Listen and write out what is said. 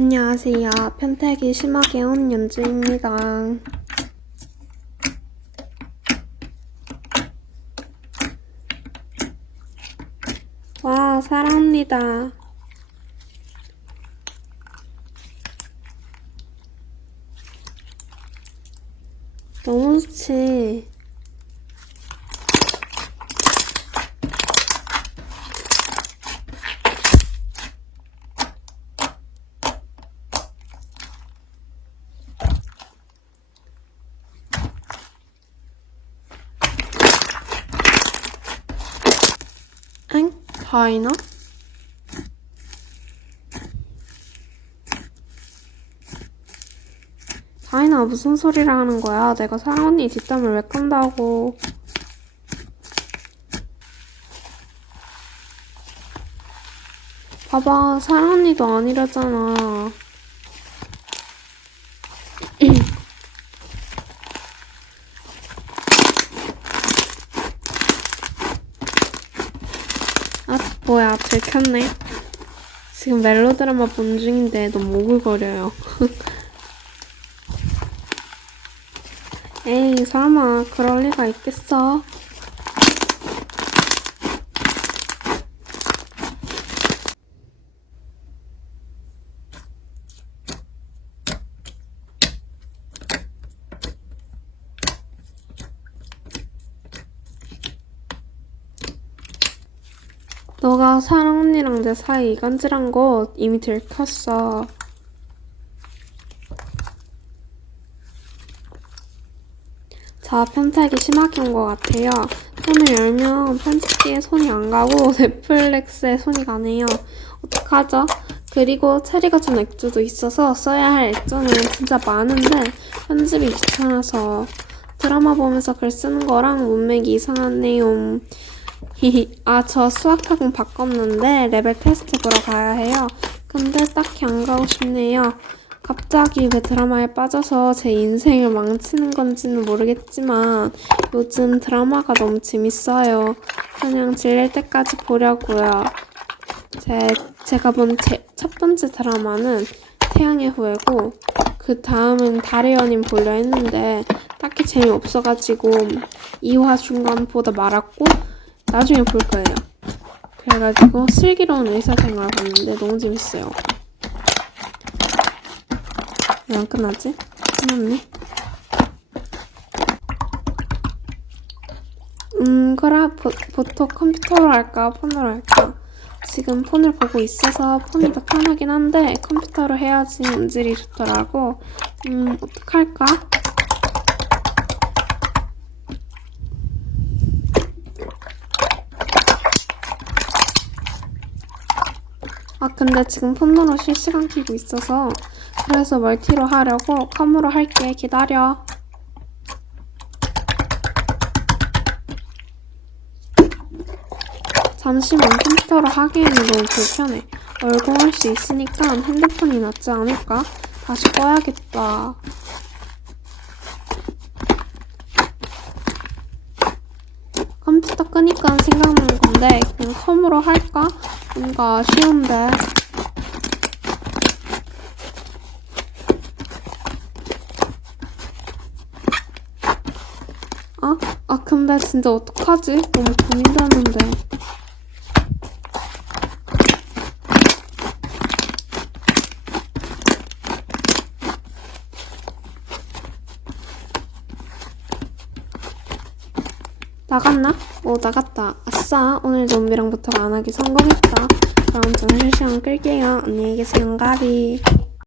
안녕하세요. 편택이 심하게 온 연주입니다. 와, 사랑합니다. 너무 좋지. 엥? 다이나? 다이나 무슨 소리를 하는 거야? 내가 사랑 언니 뒷담을 왜 깐다고. 봐봐, 사랑 언니도 아니라잖아. 아, 뭐야, 들켰네. 지금 멜로드라마 본 중인데 너무 오글거려요. 에이, 설마 그럴 리가 있겠어? 너가 사랑 언니랑 내 사이 이간질한 거 이미 들켰어. 자, 편집이 심하게 온 것 같아요. 폰을 열면 편집기에 손이 안 가고 넷플릭스에 손이 가네요. 어떡하죠? 그리고 체리가 준 액조도 있어서 써야 할 액조는 진짜 많은데 편집이 귀찮아서 드라마 보면서 글 쓰는 거랑 문맥이 이상하네요. 히히. 아, 저 수학학원 바꿨는데 레벨 테스트 보러 가야 해요. 근데 딱히 안 가고 싶네요. 갑자기 왜 드라마에 빠져서 제 인생을 망치는 건지는 모르겠지만 요즘 드라마가 너무 재밌어요. 그냥 질릴 때까지 보려고요. 제가 본 첫 번째 드라마는 태양의 후예고 그 다음은 달의 연인 보려 했는데 딱히 재미없어가지고 2화 중간 보다 말았고 나중에 볼 거예요. 그래가지고 슬기로운 의사생활 봤는데 너무 재밌어요. 왜 안 끝나지? 끝났네. 그래. 보통 컴퓨터로 할까? 폰으로 할까? 지금 폰을 보고 있어서 폰이 더 편하긴 한데 컴퓨터로 해야지 음질이 좋더라고. 어떡할까? 아, 근데 지금 폰으로 실시간 키고 있어서 그래서 멀티로 하려고 컴으로 할게. 기다려. 잠시만, 컴퓨터로 하기에는 너무 불편해. 얼공할 수 있으니까 핸드폰이 낫지 않을까? 다시 꺼야겠다. 컴퓨터 끄니까 생각나는 건데 그냥 컴으로 할까? 뭔가 아쉬운데. 근데 진짜 어떡하지? 너무 고민되는데. 나갔나? 나갔다. 아싸, 오늘 좀비랑부터 안 하기 성공했다. 그럼 저는 실시간 끌게요. 안녕히 계세요, 가비.